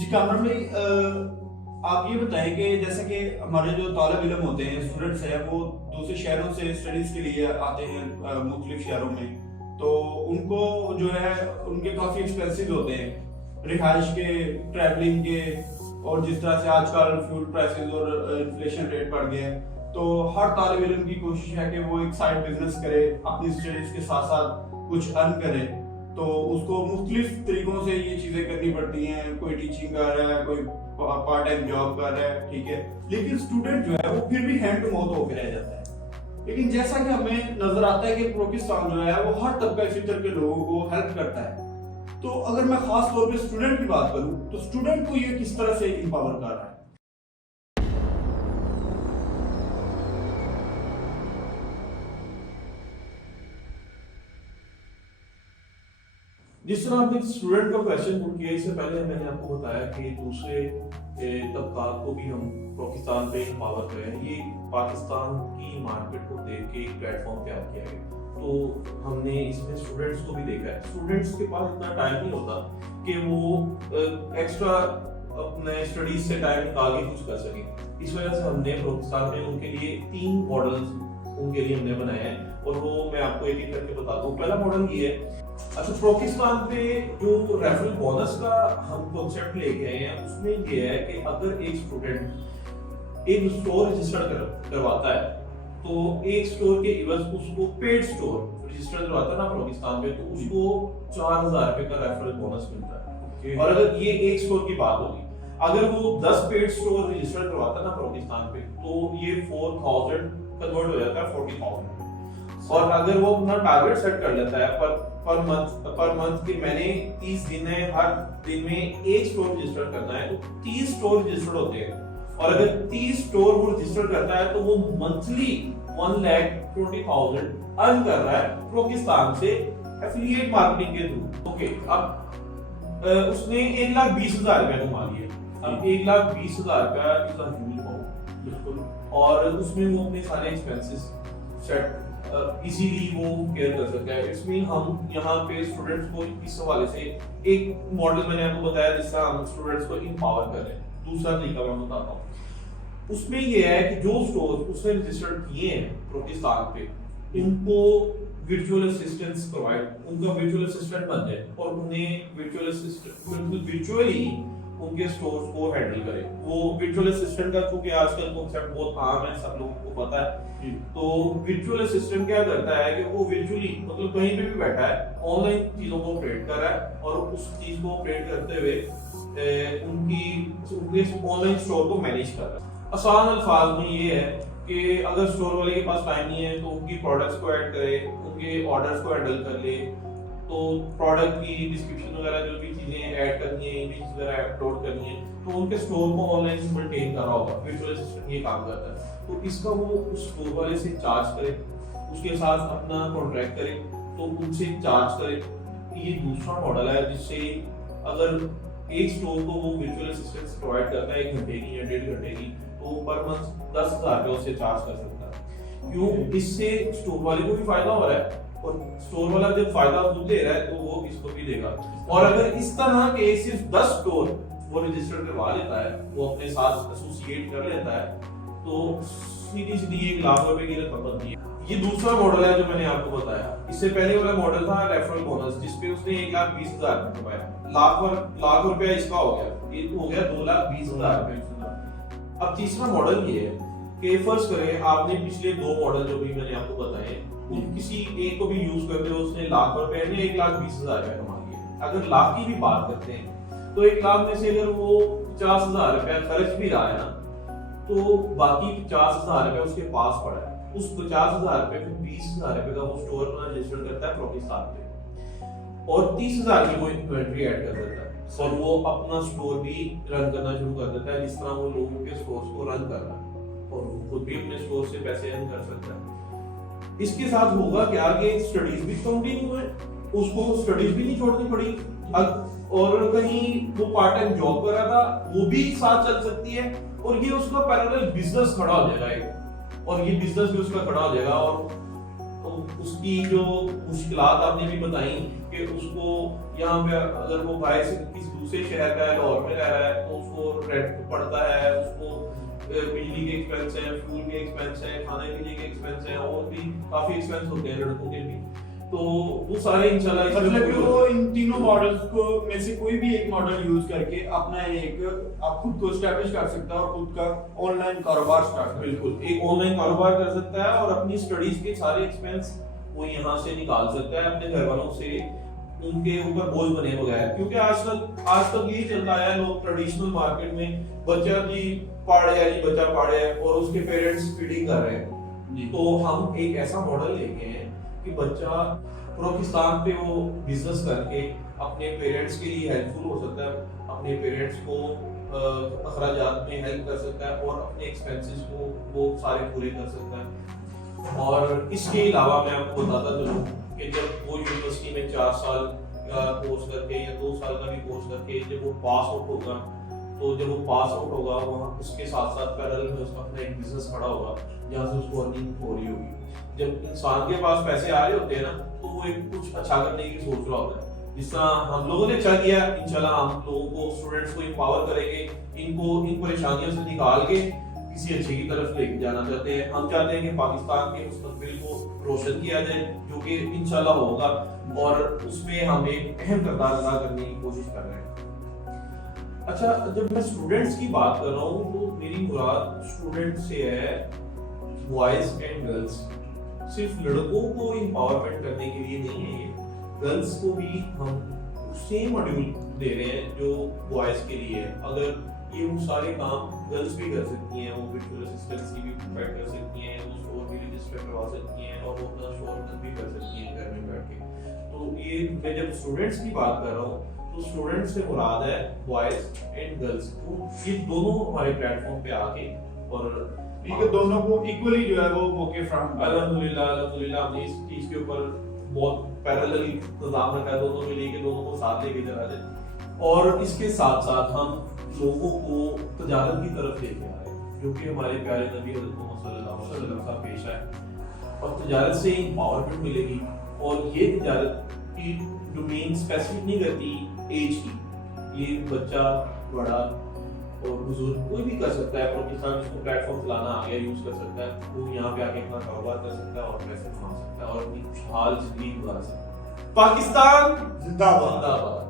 جی کامران بھائی، آپ یہ بتائیں کہ جیسے کہ ہمارے جو طالب علم ہوتے ہیں، اسٹوڈنٹس ہیں، وہ دوسرے شہروں سے اسٹڈیز کے لیے آتے ہیں مختلف شہروں میں، تو ان کو جو ہے ان کے کافی ایکسپینسز ہوتے ہیں، رہائش کے، ٹریولنگ کے، اور جس طرح سے آج کل فیول پرائسز اور انفلیشن ریٹ بڑھ گیا ہے، تو ہر طالب علم کی کوشش ہے کہ وہ ایک سائڈ بزنس کرے، اپنی اسٹڈیز کے ساتھ ساتھ کچھ ارن کرے، تو اس کو مختلف طریقوں سے یہ چیزیں کرنی پڑتی ہیں، کوئی ٹیچنگ کر رہا ہے، کوئی پارٹ ٹائم جاب کر رہا ہے، ٹھیک ہے، لیکن اسٹوڈنٹ جو ہے وہ پھر بھی ہینڈ ٹو ماؤتھ ہو کے رہ جاتا ہے۔ لیکن جیسا کہ ہمیں نظر آتا ہے کہ پروکستان جو ہے وہ ہر طبقہ فطر کے لوگوں کو ہیلپ کرتا ہے، تو اگر میں خاص طور پہ اسٹوڈنٹ کی بات کروں تو اسٹوڈنٹ کو یہ کس طرح سے امپاور کر رہا ہے؟ جس طرح آپ نے اسٹوڈنٹ کا کویشچن پوٹ کیا، اس سے پہلے میں نے آپ کو بتایا کہ دوسرے طبقات کو بھی ہم پاکستان پہ امپاور کریں۔ یہ پاکستان کی مارکیٹ کو دیکھ کے ایک پلیٹ فارم تیار کیا گیا، تو ہم نے اس میں اسٹوڈنٹس کو بھی دیکھا ہے۔ اسٹوڈنٹس کے پاس اتنا ٹائم نہیں ہوتا کہ وہ ایکسٹرا اپنے اسٹڈیز سے ٹائم نکال کے کچھ کر سکیں۔ اس وجہ سے ہم نے پاکستان میں ان کے لیے 3 ماڈلز ان کے لیے ہم نے بنائے ہیں، اور وہ میں آپ کو ایک ایک کر کے بتاتا ہوں۔ پہلا ماڈل یہ ہے، اچھا پاکستان پہ جو ریفرل بونس کا ہم کنسیپٹ لے کے آئے ہیں، اس میں یہ ہے کہ اگر ایک اسٹوڈنٹ ایک اسٹور رجسٹر کرواتا ہے، تو ایک اسٹور کے عوض اس کو پیڈ اسٹور رجسٹر کرواتا ہے نا پاکستان پہ، تو اس کو 4000 روپے کا ریفرل بونس ملتا ہے۔ اور اگر یہ ایک اسٹور کی بات ہوگی، اگر وہ 10 پیڈ اسٹور رجسٹر کرواتا ہے نا پاکستان پہ، تو یہ 4000 کنورٹ ہو جاتا ہے 40,000۔ اور اگر وہ اپنا ٹارگیٹ سیٹ کر لیتا ہے پر منتھ کہ میں نے 30 دن ہے، ہر دن میں ایک اسٹور رجسٹر کرنا ہے، تو 30 اسٹور رجسٹر ہوتے ہیں، اور اگر 30 اسٹور وہ رجسٹر کرتا ہے تو وہ منتھلی 1,20,000 ارن کر رہا ہے پاکستان سے ایفیلیٹ مارکیٹنگ کے تھرو۔ اوکے، اب اس نے 1,20,000 روپے کما لیا۔ اب 1,20,000 روپے از اے ہیوج اماؤنٹ، بالکل، اور اس میں وہ اپنے سارے ایکسپینسز سیٹ ایزیلی وہ کیئر کر سکتا ہے۔ اس میں ہم یہاں پہ اسٹوڈنٹس کو اس حوالے سے ایک ماڈل میں نے آپ کو بتایا جس طرح ہم اسٹوڈنٹس کو امپاور کریں۔ دوسرا طریقہ میں بتاتا ہوں، اس میں یہ ہے کہ جو اسٹور اس نے رجسٹر کیے ہیں پاکستان پہ، ان کو ورچوئل اسسٹنٹس پرووائڈ، ان کا ورچوئل اسسٹنٹ بن جائے اور انہیں ورچوئل اسسٹنٹ ورچوئلی ان کے اسٹورز کو ہینڈل کرے۔ وہ ورچوئل اسسٹنٹ کا چونکہ آج کل کنسیپٹ بہت عام ہے، سب لوگوں کو پتا ہے، تو ورچوئل اسسٹنٹ کیا کرتا ہے کہ وہ ورچوئلی مطلب کہیں پہ بھی بیٹھا ہے، آن لائن چیزوں کو آپریٹ کر رہا ہے، اور اس چیز کو آپریٹ کرتے ہوئے ان کے آن لائن اسٹور کو مینیج کر رہا ہے۔ آسان الفاظ میں یہ ہے کہ اگر اسٹور والے کے پاس ٹائم نہیں ہے تو ان کی پروڈکٹس کو ایڈ کرے، ان کے آرڈرز کو ہینڈل کر لے، تو پروڈکٹ کی ڈسکرپشن وغیرہ جو بھی چیزیں ایڈ کرنی ہے، امیجز وغیرہ اپلوڈ کرنی ہے، تو ان کے اسٹور کو آن لائن مینٹین کر رہا ہوگا، ورچوئل اسسٹنٹ یہ کام کرتا ہے۔ تو اس کا وہ اس اسٹور والے سے چارج کرے، اس کے ساتھ اپنا کانٹریکٹ کرے، تو ان سے چارج کرے۔ یہ دوسرا ماڈل ہے جس سے اگر ایک اسٹور کو وہ ورچوئل اسسٹنٹ پرووائڈ کرتا ہے 1 گھنٹے کی یا 1.5 گھنٹے کی، تو پر منتھ 10,000 روپے سے چارج کر سکتا ہے۔ کیوں؟ اس سے اسٹور والے کو بھی فائدہ ہو رہا ہے، اور اسٹور والا جب فائدہ خود دے رہا ہے تو وہ اس کو بھی دے گا۔ اور اگر اس طرح کے صرف 10 اسٹور وہ رجسٹر کروا لیتا ہے، وہ اپنے ساتھ ایسوسیٹ کر لیتا ہے، تو سیدھی 1,00,000 روپے کی رقم بنتی ہے۔ یہ دوسرا ماڈل ہے جو میں نے آپ کو بتایا۔ اس سے پہلے والا ماڈل تھا ریفرل بونس، جس پہ اس نے 1,20,000 روپے کمایا، لاکھ روپے اس کا ہو گیا، یہ ہو گیا 2,20,000 روپے۔ اب تیسرا ماڈل یہ ہے کہ فرض کریں آپ نے پچھلے 2 ماڈل جو بھی میں نے آپ کو بتائے، کسی ایک کو بھی یوز کرتے ہو، اس نے لاکھ روپے یا 1,20,000 روپے کما لیے۔ اگر لاکھ کی بھی بات کرتے ہیں تو 1 لاکھ میں سے اگر وہ 50,000 روپے خرچ بھی رہا ہے نا، تو باقی 50,000 روپے اس کے پاس پڑا ہے۔ اس 50,000 روپے میں 20,000 روپے کا وہ اسٹور اپنا رجسٹر کرتا ہے پاکستان پہ، اور 30,000 کی وہ انوینٹری ایڈ کر دیتا ہے، اور وہ اپنا اسٹور بھی رن کرنا شروع کر دیتا ہے، جس طرح وہ لوگوں کے اسٹورز کو رن کر رہا ہے، اور وہ خود بھی اپنے اسٹور سے پیسے ارن کر سکتا ہے۔ اس کے ساتھ ہوگا کیا کہ اسٹڈیز بھی کنٹینیو ہوئے، اس کو اسٹڈیز بھی نہیں چھوڑنی پڑی، اور کہیں وہ پارٹ ٹائم جاب کر رہا تھا وہ بھی ساتھ چل سکتی ہے، اور یہ اس کا پیرالل بزنس کھڑا ہو جائے گا، اور یہ بزنس بھی اس کا کھڑا ہو جائے گا، اور اس کی جو مشکلات آپ نے بھی بتائیں کہ اس کو یہاں پہ اگر وہ باہر سے کسی دوسرے شہر کا ہے، لاہور میں رہ رہا ہے، تو اس کو رینٹ پڑتا ہے، اس کو بجلی کے ایکسپینس ہیں، فیول کے ایکسپینس ہیں، کھانے پینے کے ایکسپینس ہیں، اور بھی کافی ایکسپینس ہوتے ہیں لڑکوں کے بھی. تو وہ سارے انشاءاللہ مطلب کہ وہ ان تینوں ماڈلز کو میں سے کوئی بھی ایک ماڈل یوز کر کے اپنا ایک آپ خود کو اسٹیبلش کر سکتا ہے اور خود کا آن لائن کاروبار سٹارٹ کر بالکل ایک آن لائن کاروبار کر سکتا ہے اور اپنی اسٹڈیز کے سارے ایکسپینس وہ یہاں سے نکال سکتا ہے اپنے گھر والوں سے ان کے اوپر بوجھ بنے بغیر. کیونکہ آج تک یہی چلتا ہے لوگ ٹریڈیشنل مارکیٹ میں بچہ جی پڑھ رہا ہے، جی بچہ پڑھ رہا ہے اور اس کے پیرنٹس فیڈنگ کر رہے ہیں. تو ہم ایک ایسا ماڈل لے کے ہیں کہ بچہ پاکستان پہ وہ بزنس کر کے اپنے پیرنٹس کے لیے ہیلپ فل ہو سکتا ہے، اپنے پیرنٹس کو اخراجات میں ہیلپ کر سکتا ہے اور اپنے ایکسپینسز کو وہ سارے پورے کر سکتا ہے. اور اس کے علاوہ میں آپ کو بتاتا چلوں کہ جب وہ یونیورسٹی میں 4 سال کا کورس کر کے یا 2 سال کا بھی کورس کر کے جب وہ پاس آؤٹ ہوگا، تو جب وہ پاس آؤٹ ہوگا وہاں اس کے ساتھ ساتھ پیرل میں اس کا اپنا ایک بزنس کھڑا ہوگا جہاں سے اس کو ارننگ ہو رہی ہوگی. جب انسان کے پاس پیسے آ رہے ہوتے ہیں نا تو وہ ایک کچھ اچھا کرنے کی سوچ رہا ہوتا ہے. جس طرح ہم لوگوں نے اچھا کیا، انشاءاللہ ہم لوگوں کو اسٹوڈنٹس کو امپاور کریں گے، ان کو ان پریشانیوں سے نکال کے کسی اچھے کی طرف لے کے جانا چاہتے ہیں. ہم چاہتے ہیں کہ پاکستان کے مستقبل کو روشن کیا جائے جو کہ انشاءاللہ ہوگا، اور اس میں ہم ایک اہم کردار ادا کرنے کی کوشش کر رہے ہیں. اچھا جب میں اسٹوڈنٹس کی بات کر رہا ہوں تو میری مراد اسٹوڈنٹ سے ہے بوائز اینڈ گرلس. صرف لڑکوں کو امپاورمنٹ کرنے کے لیے نہیں ہے، یہ گرلس کو بھی ہم سیم ماڈیول دے رہے ہیں جو بوائز کے لیے ہے. اگر یہ وہ سارے کام گرلس بھی کر سکتی ہیں، وہ ویژول اسسٹنسی بھی پرووائڈ کر سکتی ہیں، وہ اسٹور بھی رجسٹر کروا سکتی ہیں اور وہ اپنا شور بھی کر سکتی ہیں گھر میں بیٹھ کے. تو یہ میں جب اسٹوڈنٹس کی بات کر رہا ہوں تو اسٹوڈنٹس سے مراد ہے بوائز اینڈ گرلس. یہ دونوں ہمارے پلیٹ فارم پہ آ کے اور دونوں کو ایکولی جو ہے وہ موقع فراہم. الحمدللہ ہم نے اس چیز کے اوپر بہت پیرالل نظام رکھا ہے، دونوں میں لے کے دونوں کو ساتھ لے کے چلا جائے. اور اس کے ساتھ ساتھ ہم لوگوں کو تجارت کی طرف لے کے آ رہے ہیں جو کہ ہمارے پیارے نبی حضرت محمد صلی اللہ علیہ وسلم کا پیشہ ہے. اور تجارت سے امپاورمنٹ ملے گی، اور یہ تجارت کی ڈومین اسپیسیفک نہیں کرتی ایج کی. یہ بچہ بڑا اور بزرگ کوئی بھی کر سکتا ہے. پاکستان اس کو پلیٹ فارم چلانا آ گیا، یوز کر سکتا ہے. وہ یہاں پہ آ کے اپنا کاروبار کر سکتا ہے اور پیسے کما سکتا ہے اور اپنی خوشحال زندگی گزار سکتا ہے. پاکستان زندہ باد. زندہ باد.